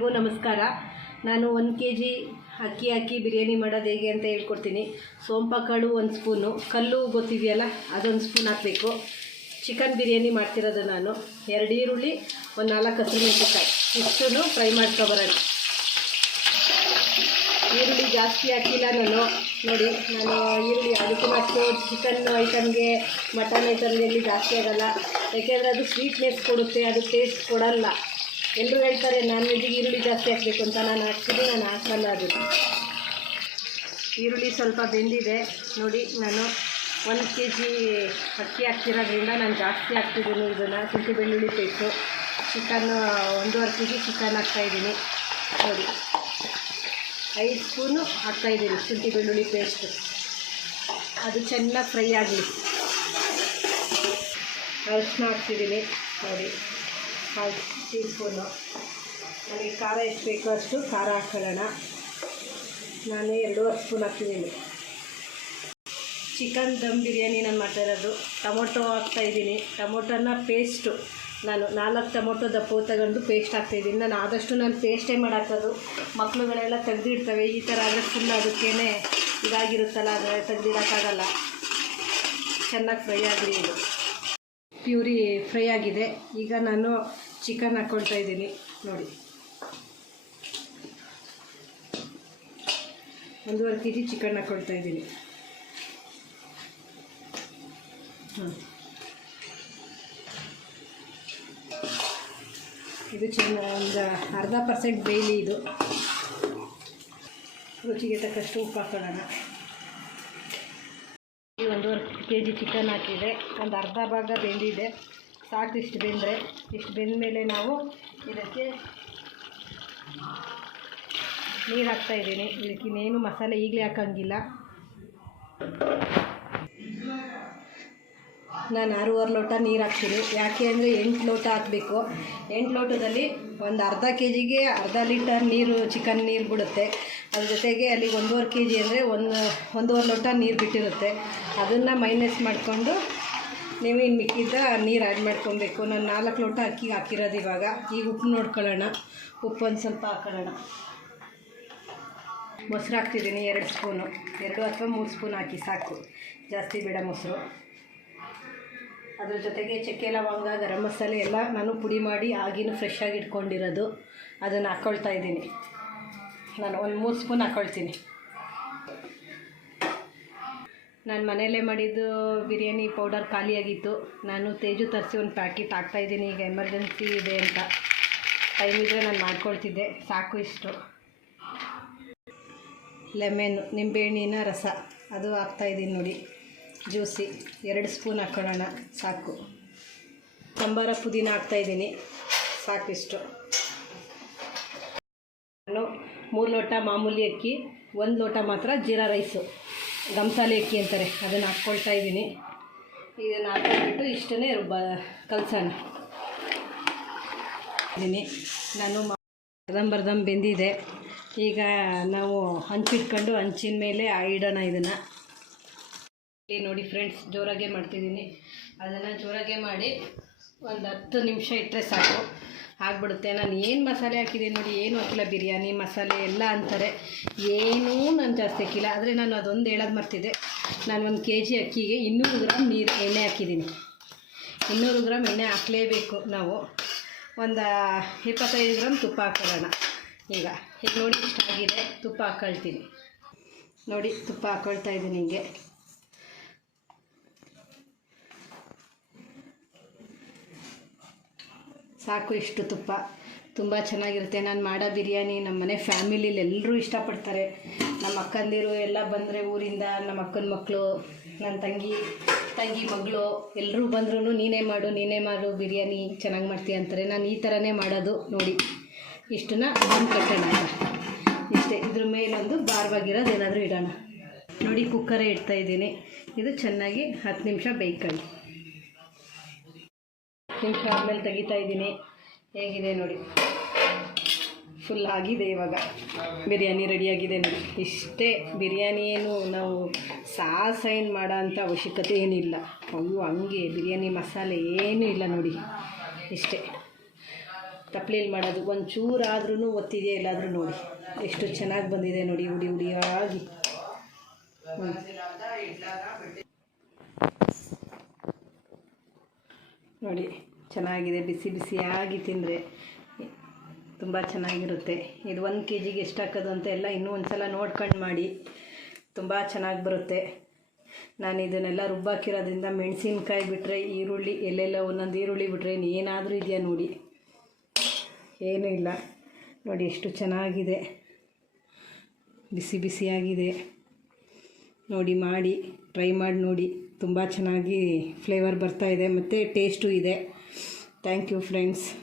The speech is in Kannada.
ಎಲ್ರಿಗೂ ನಮಸ್ಕಾರ. ನಾನು ಒಂದು ಕೆ ಜಿ ಅಕ್ಕಿ ಹಾಕಿ ಬಿರಿಯಾನಿ ಮಾಡೋದು ಹೇಗೆ ಅಂತ ಹೇಳ್ಕೊಡ್ತೀನಿ. ಸೋಂಪ ಕಾಳು ಒಂದು ಸ್ಪೂನು. ಕಲ್ಲು ಗೊತ್ತಿದೆಯಲ್ಲ, ಅದೊಂದು ಸ್ಪೂನ್ ಹಾಕಬೇಕು. ಚಿಕನ್ ಬಿರಿಯಾನಿ ಮಾಡ್ತಿರೋದು ನಾನು. ಎರಡು ಈರುಳ್ಳಿ, ಒಂದು ನಾಲ್ಕು ಹಸಿರು ಮೆಣಸಿನ್ಕಾಯಿ ಇಷ್ಟು ಫ್ರೈ ಮಾಡ್ಕೊಬರೋಣ ಈರುಳ್ಳಿ ಜಾಸ್ತಿ ಹಾಕಿಲ್ಲ ನಾನು. ನೋಡಿ, ನಾನು ಈರುಳ್ಳಿ ಅದಕ್ಕೆ ಮತ್ತು ಚಿಕನ್ ಐಟಮ್ಗೆ, ಮಟನ್ ಐಟಮ್ಗೆ ಜಾಸ್ತಿ ಆಗೋಲ್ಲ. ಯಾಕೆಂದರೆ ಅದು ಸ್ವೀಟ್ನೆಸ್ ಕೊಡುತ್ತೆ, ಅದು ಟೇಸ್ಟ್ ಕೊಡಲ್ಲ. ಎಲ್ಲರೂ ಹೇಳ್ತಾರೆ, ನಾನ್ ವೆಜ್ಜಿಗೆ ಈರುಳ್ಳಿ ಜಾಸ್ತಿ ಹಾಕಬೇಕು ಅಂತ ನಾನು ಹಾಕ್ತೀನಿ, ನಾನು ಹಾಕಲ್ಲ ಅದು. ಈರುಳ್ಳಿ ಸ್ವಲ್ಪ ಬೆಂದಿದೆ. ನೋಡಿ, ನಾನು ಒಂದು ಕೆ ಜಿ ಅಕ್ಕಿ ಹಾಕ್ತಿರೋದ್ರಿಂದ ನಾನು ಜಾಸ್ತಿ ಹಾಕ್ತಿದ್ದೀನಿ ಇದನ್ನು. ಶುಂಠಿ ಬೆಳ್ಳುಳ್ಳಿ ಪೇಸ್ಟು ಚಿಕನ್ ಒಂದೂವರೆ ಕೆ ಜಿ ಚಿಕನ್ ಹಾಕ್ತಾಯಿದ್ದೀನಿ ನೋಡಿ, ಐದು ಸ್ಪೂನು ಹಾಕ್ತಾಯಿದ್ದೀನಿ ಶುಂಠಿ ಬೆಳ್ಳುಳ್ಳಿ ಪೇಸ್ಟು ಅದು ಚೆನ್ನಾಗಿ ಫ್ರೈ ಆಗಲಿ. ಅರಿಶಿನ ಹಾಕ್ತಿದ್ದೀನಿ ನೋಡಿ. ಕಾಲು ಟೀ ಸ್ಪೂನು ನನಗೆ ಖಾರ ಎಷ್ಟು ಬೇಕೋ ಅಷ್ಟು ಖಾರ ಹಾಕೊಳ್ಳೋಣ. ನಾನು ಎರಡೂವರೆ ಸ್ಪೂನ್ ಹಾಕ್ತಿದ್ದೀನಿ. ಚಿಕನ್ ದಮ್ ಬಿರಿಯಾನಿ ನಾನು ಮಾಡ್ತಾ ಇರೋದು. ಟೊಮೊಟೊ ಹಾಕ್ತಾಯಿದ್ದೀನಿ ಟೊಮೊಟೊನ ಪೇಸ್ಟು. ನಾನು ನಾಲ್ಕು ಟೊಮೊಟೊ ದಪ್ಪ ತಗೊಂಡು ಪೇಸ್ಟ್ ಹಾಕ್ತಾಯಿದ್ದೀನಿ ನಾನು ಆದಷ್ಟು ನಾನು ಪೇಸ್ಟೇ ಮಾಡಾಕೋದು. ಮಕ್ಕಳುಗಳೆಲ್ಲ ತೆಗೆದಿಡ್ತವೆ. ಈ ಥರ ಆದರೆ ಫುಲ್ ಅದಕ್ಕೇ ಇದಾಗಿರುತ್ತಲ್ಲ ಆದರೆ ತೆಗೆದಿಡೋಕ್ಕಾಗಲ್ಲ. ಚೆನ್ನಾಗಿ ಫ್ರೈ ಆಗಲಿ ಇದು. ಪ್ಯೂರಿ ಫ್ರೈ ಆಗಿದೆ. ಈಗ ನಾನು ಚಿಕನ್ ಹಾಕ್ಕೊಳ್ತಾ ಇದ್ದೀನಿ, ನೋಡಿ. ಒಂದೂವರೆ ಕೆ ಜಿ ಚಿಕನ್ ಹಾಕ್ಕೊಳ್ತಾ ಇದ್ದೀನಿ. ಹಾಂ ಇದು ಚೆನ್ನ, ಒಂದು ಅರ್ಧ ಪರ್ಸೆಂಟ್ ಬೇಯಲಿ ಇದು. ರುಚಿಗೆ ತಕ್ಕಷ್ಟು ಉಪ್ಪು ಹಾಕೊಳ್ಳೋಣ. ಒಂದೂವರೆ ಕೆ ಜಿ ಚಿಕನ್ ಹಾಕಿದೆ, ಒಂದು ಅರ್ಧ ಭಾಗ ಬೆಂದಿದೆ. ಸಾಕು ಇಷ್ಟು ಬೆಂದರೆ, ಇಷ್ಟು ಬೆಂದ ಮೇಲೆ ನಾವು ಇದಕ್ಕೆ ನೀರು ಹಾಕ್ತಾಯಿದ್ದೀನಿ ಇದಕ್ಕೆ ಇನ್ನೇನು ಮಸಾಲೆ ಈಗಲೇ ಹಾಕೋಂಗಿಲ್ಲ. ನಾನು ಆರೂವರೆ ಲೋಟ ನೀರು ಹಾಕ್ತೀನಿ. ಯಾಕೆ ಅಂದರೆ ಎಂಟು ಲೋಟ ಹಾಕಬೇಕು. ಎಂಟು ಲೋಟದಲ್ಲಿ ಒಂದು ಅರ್ಧ ಕೆ ಜಿಗೆ ಅರ್ಧ ಲೀಟರ್ ನೀರು, ಚಿಕನ್ ನೀರು ಬಿಡುತ್ತೆ. ಅದ್ರ ಜೊತೆಗೆ ಅಲ್ಲಿ ಒಂದೂವರೆ ಕೆ ಜಿ ಅಂದರೆ ಒಂದು, ಒಂದೂವರೆ ಲೋಟ ನೀರು ಬಿಟ್ಟಿರುತ್ತೆ. ಅದನ್ನು ಮೈನಸ್ ಮಾಡಿಕೊಂಡು ನೀವು ಇನ್ನು ಮಿಕ್ಕಿದ್ದ ನೀರು ಆ್ಯಡ್ ಮಾಡ್ಕೊಬೇಕು. ನಾನು ನಾಲ್ಕು ಲೋಟ ಅಕ್ಕಿಗೆ ಹಾಕಿರೋದು ಇವಾಗ. ಈಗ ಉಪ್ಪು ನೋಡ್ಕೊಳ್ಳೋಣ. ಉಪ್ಪು ಒಂದು ಸ್ವಲ್ಪ ಹಾಕೊಳ್ಳೋಣ ಮೊಸರು ಹಾಕ್ತಿದ್ದೀನಿ, ಎರಡು ಸ್ಪೂನು. ಎರಡು ಅಥವಾ ಮೂರು ಸ್ಪೂನ್ ಹಾಕಿ, ಸಾಕು. ಜಾಸ್ತಿ ಬೇಡ ಮೊಸರು. ಅದ್ರ ಜೊತೆಗೆ ಚಕ್ಕೆ ಲವಂಗ, ಗರಂ ಮಸಾಲೆ ಎಲ್ಲ ನಾನು ಪುಡಿ ಮಾಡಿ ಆಗಿನೂ ಫ್ರೆಶ್ ಆಗಿ ಇಟ್ಕೊಂಡಿರೋದು. ಅದನ್ನು ಹಾಕ್ಕೊಳ್ತಾ ಇದ್ದೀನಿ. ನಾನು ಒಂದು ಮೂರು ಸ್ಪೂನ್ ಹಾಕ್ಕೊಳ್ತೀನಿ ನಾನು ಮನೆಯಲ್ಲೇ ಮಾಡಿದ್ದು ಬಿರಿಯಾನಿ ಪೌಡರ್ ಖಾಲಿಯಾಗಿತ್ತು. ನಾನು ತೇಜು ತರಿಸಿ ಒಂದು ಪ್ಯಾಕೆಟ್ ಹಾಕ್ತಾಯಿದ್ದೀನಿ ಈಗ ಎಮರ್ಜೆನ್ಸಿ ಇದೆ ಅಂತ. ಟೈಮ್ ಇದ್ದರೆ ನಾನು ಮಾಡ್ಕೊಳ್ತಿದ್ದೆ. ಸಾಕು ಇಷ್ಟು. ಲೆಮೆನ್ ನಿಂಬೆಹಣ್ಣಿನ ರಸ. ಅದು ಹಾಕ್ತಾಯಿದ್ದೀನಿ ನೋಡಿ. ಜ್ಯೂಸಿ ಎರಡು ಸ್ಪೂನ್ ಹಾಕ್ಕೊಳ್ಳೋಣ ಸಾಕು. ಸಾಂಬಾರ ಪುದೀನ ಹಾಕ್ತಾಯಿದ್ದೀನಿ ಸಾಕಿಷ್ಟು ನಾನು ಮೂರು ಲೋಟ ಮಾಮೂಲಿ ಅಕ್ಕಿ, ಒಂದು ಲೋಟ ಮಾತ್ರ ಜೀರಾ ರೈಸು ಗಮಸಾಲೆ ಅಕ್ಕಿ ಅಂತಾರೆ, ಅದನ್ನು ಹಾಕ್ಕೊಳ್ತಾ ಇದ್ದೀನಿ. ಇದನ್ನು ಹಾಕ್ಕೊಂಡ್ಬಿಟ್ಟು ಇಷ್ಟನ್ನೇ ರುಬ್ಬ, ಕಲ್ಸೋಣ. ಇದ್ದೀನಿ. ನಾನು ಬರ್ದಮ್ ಬೆಂದಿದೆ. ಈಗ ನಾವು ಹಂಚಿಟ್ಕೊಂಡು ಹಂಚಿನ ಮೇಲೆ ಇಡೋಣ ಇದನ್ನು. ನೋಡಿ ಫ್ರೆಂಡ್ಸ್, ಜೋರಾಗೆ ಮಾಡ್ತಿದ್ದೀನಿ. ಅದನ್ನು ಜೋರಾಗೆ ಮಾಡಿ ಒಂದು ಹತ್ತು ನಿಮಿಷ ಇಟ್ಟರೆ ಸಾಕು. ಆಗ್ಬಿಡುತ್ತೆ. ನಾನು ಏನು ಮಸಾಲೆ ಹಾಕಿದ್ದೀನಿ ನೋಡಿ, ಏನು ಹಾಕಿಲ್ಲ ಬಿರಿಯಾನಿ, ಮಸಾಲೆ ಎಲ್ಲ ಅಂತಾರೆ. ಏನೂ ನಾನು ಜಾಸ್ತಿ ಹಾಕಿಲ್ಲ. ಆದರೆ ನಾನು ಅದೊಂದು ಹೇಳೋದು ಮರ್ತಿದ್ದೆ. ನಾನು ಒಂದು ಕೆ ಜಿ ಅಕ್ಕಿಗೆ ಇನ್ನೂರು ಗ್ರಾಮ್ ನೀರು, ಎಣ್ಣೆ ಹಾಕಿದ್ದೀನಿ. ಇನ್ನೂರು ಗ್ರಾಮ್ ಎಣ್ಣೆ ಹಾಕಲೇಬೇಕು ನಾವು. ಒಂದು ಇಪ್ಪತ್ತೈದು ಗ್ರಾಮ್ ತುಪ್ಪ ಹಾಕೊಳ್ಳೋಣ. ಈಗ ಈಗ ನೋಡಿ, ಇಷ್ಟಾಗಿದೆ. ತುಪ್ಪ ಹಾಕೊಳ್ತೀನಿ. ನೋಡಿ, ತುಪ್ಪ ಹಾಕೊಳ್ತಾ ಇದ್ದೀನಿ ಹಿಂಗೆ. ಸಾಕು ಇಷ್ಟು ತುಪ್ಪ. ತುಂಬ ಚೆನ್ನಾಗಿರುತ್ತೆ. ನಾನು ಮಾಡೋ ಬಿರಿಯಾನಿ ನಮ್ಮ ಮನೆ ಫ್ಯಾಮಿಲಿಲಿ ಎಲ್ಲರೂ ಇಷ್ಟಪಡ್ತಾರೆ. ನಮ್ಮ ಅಕ್ಕಂದಿರು ಎಲ್ಲ ಬಂದರೆ ಊರಿಂದ ನಮ್ಮ ಅಕ್ಕನ ಮಕ್ಕಳು ನನ್ನ ತಂಗಿ ತಂಗಿ ಮಗಳು ಎಲ್ಲರೂ ಬಂದ್ರೂ ನೀನೇ ಮಾಡು ನೀನೇ ಮಾಡು, ಬಿರಿಯಾನಿ ಚೆನ್ನಾಗಿ ಮಾಡ್ತೀಯ ಅಂತಾರೆ. ನಾನು ಈ ಥರನೇ ಮಾಡೋದು ನೋಡಿ. ಇಷ್ಟನ್ನ ಅದನ್ನು ಕಟ್ಟೋಣ ಇಷ್ಟೇ. ಇದ್ರ ಮೇಲೊಂದು ಭಾರವಾಗಿರೋದು ಏನಾದರೂ ಇಡೋಣ. ನೋಡಿ, ಕುಕ್ಕರೇ ಇಡ್ತಾಯಿದ್ದೀನಿ ಇದು ಚೆನ್ನಾಗಿ ಹತ್ತು ನಿಮಿಷ ಬೇಯ್ಕೊಳ್ಳಿ ನಿಮಿಷ ಆದಮೇಲೆ ತೆಗಿತಾ ಇದ್ದೀನಿ. ಹೇಗಿದೆ ನೋಡಿ. ಫುಲ್ ಆಗಿದೆ ಇವಾಗ. ಬಿರಿಯಾನಿ ರೆಡಿಯಾಗಿದೆ ನೋಡಿ. ಇಷ್ಟೇ ಬಿರಿಯಾನಿ ಏನು ನಾವು ಸಾಸ ಏನು ಮಾಡೋ ಅಂಥ ಅವಶ್ಯಕತೆ ಏನಿಲ್ಲ. ಅಯ್ಯೋ, ಹಂಗೆ ಬಿರಿಯಾನಿ ಮಸಾಲೆ ಏನೂ ಇಲ್ಲ ನೋಡಿ. ಇಷ್ಟೇ. ತಪ್ಲೇಲಿ ಮಾಡೋದು. ಒಂದು ಆದ್ರೂ ಒತ್ತಿದೆಯಾ ಎಲ್ಲಾದರೂ ನೋಡಿ. ಎಷ್ಟು ಚೆನ್ನಾಗಿ ಬಂದಿದೆ ನೋಡಿ ಉಡಿ ಉಡಿಯಾಗಿ. ನೋಡಿ. ಚೆನ್ನಾಗಿದೆ, ಬಿಸಿ ಬಿಸಿಯಾಗಿ ತಿಂದರೆ ತುಂಬ ಚೆನ್ನಾಗಿರುತ್ತೆ. ಇದು ಒಂದು ಕೆ ಜಿಗೆ ಎಷ್ಟು ಹಾಕೋದು ಅಂತ ಎಲ್ಲ ಇನ್ನೂ ಒಂದು ಸಲ ನೋಡ್ಕೊಂಡು ಮಾಡಿ. ತುಂಬ ಚೆನ್ನಾಗಿ ಬರುತ್ತೆ. ನಾನು ಇದನ್ನೆಲ್ಲ ರುಬ್ಬಾಕಿರೋದ್ರಿಂದ ಮೆಣಸಿನ್ಕಾಯಿ ಬಿಟ್ಟರೆ ಈರುಳ್ಳಿ, ಎಲ್ಲೆಲ್ಲ ಒಂದೊಂದು ಈರುಳ್ಳಿ ಬಿಟ್ಟರೆ ಏನಾದರೂ ಇದೆಯಾ ನೋಡಿ. ಏನೂ ಇಲ್ಲ. ನೋಡಿ ಎಷ್ಟು ಚೆನ್ನಾಗಿದೆ. ಬಿಸಿ ಬಿಸಿಯಾಗಿದೆ. ನೋಡಿ ಮಾಡಿ, ಟ್ರೈ ಮಾಡಿ ನೋಡಿ. ತುಂಬ ಚೆನ್ನಾಗಿ ಫ್ಲೇವರ್ ಬರ್ತಾ ಇದೆ. ಮತ್ತು ಟೇಸ್ಟು ಇದೆ. Thank you, friends.